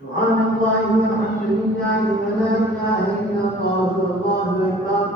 سبحان الله والحمد لله ولا إله إلا الله والله أكبر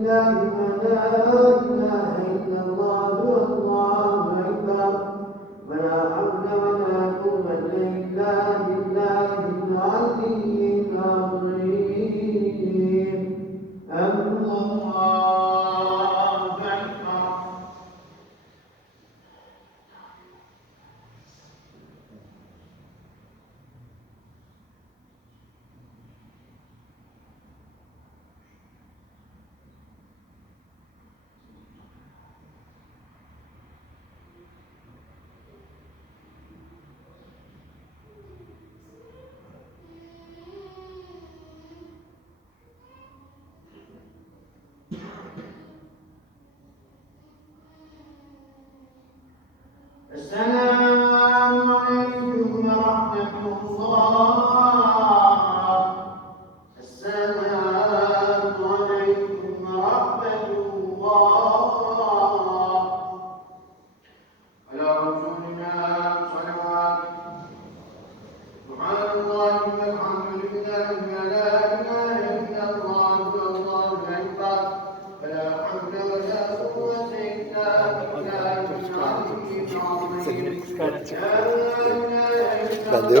والحمد لله ولا Según. Ben de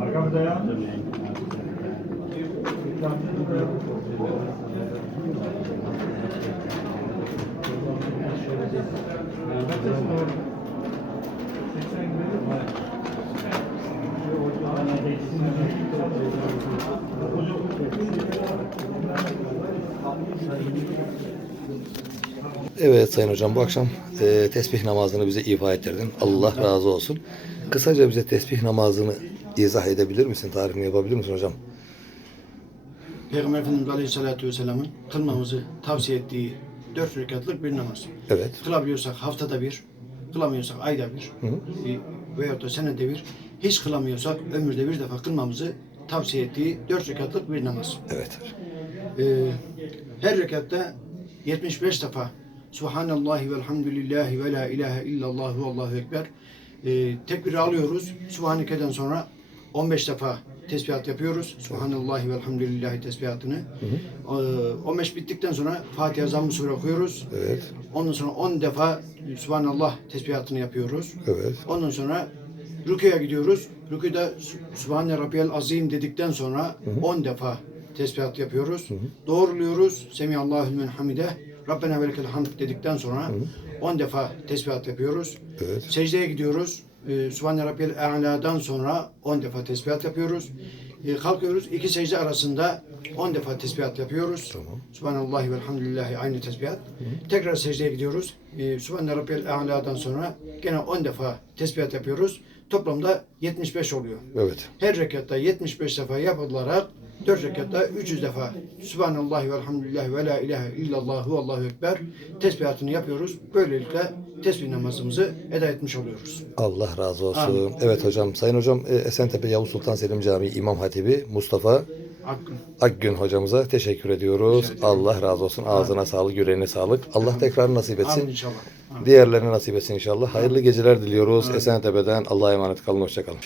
Arkamda ya. Evet Sayın Hocam bu akşam e, tesbih namazını bize ifa ettirdin. Allah razı olsun. Kısaca bize tesbih namazını izah edebilir misin? Tarifini yapabilir misin hocam? Peygamber Efendimiz Aleyhisselatü Vesselam'ın kılmamızı tavsiye ettiği dört rekatlık bir namaz. Evet. Kılabiliyorsak haftada bir, kılamıyorsak ayda bir Hı. e, veyahut da senede bir, hiç kılamıyorsak ömürde bir defa kılmamızı tavsiye ettiği dört rekatlık bir namaz. Evet. Ee, her rekatta 75 defa Subhanallahi velhamdülillahi ve la ilahe illallah ve allahu ekber ee, tekbiri alıyoruz. Subhanike'den sonra 15 defa tesbihat yapıyoruz. Subhanallahi velhamdülillahi tesbihatını. Ee, 15 bittikten sonra Fatiha zamm-ı sure okuyoruz. Evet. Ondan sonra 10 defa Subhanallah tesbihatını yapıyoruz. Evet. Ondan sonra rüküye gidiyoruz. Rüküde Sübhane Rabbiyel Azim dedikten sonra 10 defa tesbihat yapıyoruz. Doğruluyoruz. Semiyallahu lümen hamide. Rabbena ve lekel hamd dedikten sonra 10 defa tesbihat yapıyoruz. Evet. Secdeye gidiyoruz. Ee, Sübhane Rabbiyel A'la'dan sonra 10 defa tesbihat yapıyoruz. Ee, kalkıyoruz. İki secde arasında 10 defa tesbihat yapıyoruz. Tamam. Subhanallahi velhamdülillahi aynı tesbihat. Tekrar secdeye gidiyoruz. Ee, Subhane Rabbiyel A'la'dan sonra gene 10 defa tesbihat yapıyoruz. Toplamda 75 oluyor. Evet. Her rekatta 75 defa yapılarak 4 rekatta 300 defa Subhanallahi velhamdülillahi ve la ilahe illallah ve allahu ekber tesbihatını yapıyoruz. Böylelikle tesbih namazımızı eda etmiş oluyoruz. Allah razı olsun. Amin. Evet hocam. Sayın hocam e, Esentepe Yavuz Sultan Selim Camii İmam Hatibi Mustafa. Akgün hocamıza teşekkür ediyoruz. Allah razı olsun. Ağzına sağlık, yüreğine sağlık. Allah tekrar nasip etsin. Amin inşallah. Amin. Diğerlerine nasip etsin inşallah. Hayırlı geceler diliyoruz. Esentepe'den Allah'a emanet kalın. Hoşçakalın.